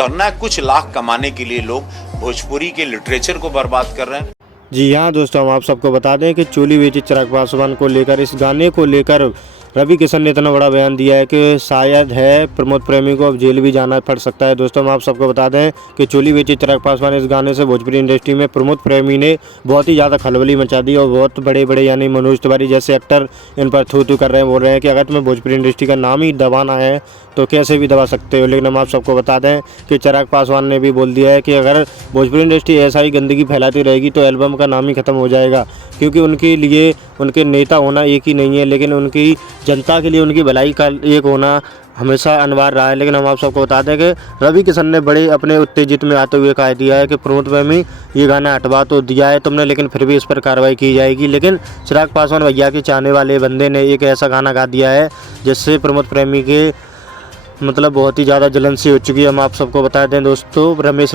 सुधरना है। कुछ लाख कमाने के लिए लोग भोजपुरी के लिटरेचर को बर्बाद कर रहे हैं। जी हाँ दोस्तों, हम आप सबको बता दें कि चोली बेची चिराग पासवान को लेकर, इस गाने को लेकर रवि किशन ने इतना बड़ा बयान दिया है कि शायद है प्रमोद प्रेमी को अब जेल भी जाना पड़ सकता है। दोस्तों, हम आप सबको बता दें कि चोली बेची चिराग पासवान, इस गाने से भोजपुरी इंडस्ट्री में प्रमोद प्रेमी ने बहुत ही ज़्यादा खलबली मचा दी और बहुत बड़े बड़े यानी मनोज तिवारी जैसे एक्टर इन पर थू थू कर रहे हैं, बोल रहे हैं कि अगर तुम्हें भोजपुरी इंडस्ट्री का नाम ही दबाना है तो कैसे भी दबा सकते हो। लेकिन हम आप सबको बता दें कि चिराग पासवान ने भी बोल दिया है कि अगर भोजपुरी इंडस्ट्री ऐसा ही गंदगी फैलाती रहेगी तो एल्बम का नाम ही ख़त्म हो जाएगा, क्योंकि उनके लिए उनके नेता होना एक ही नहीं है, लेकिन उनकी जनता के लिए उनकी भलाई का एक होना हमेशा अनिवार्य रहा है। लेकिन हम आप सबको बता दें कि रवि किशन ने बड़े अपने उत्तेजित में आते हुए कह दिया है कि प्रमोद प्रेमी ये गाना हटवा तो दिया है तुमने, लेकिन फिर भी इस पर कार्रवाई की जाएगी। लेकिन चिराग पासवान भैया के चाहने वाले बंदे ने एक ऐसा गाना गा दिया है जिससे प्रमोद प्रेमी के मतलब बहुत ही ज़्यादा जलन सी हो चुकी है। हम आप सबको बता दें दोस्तों, रमेश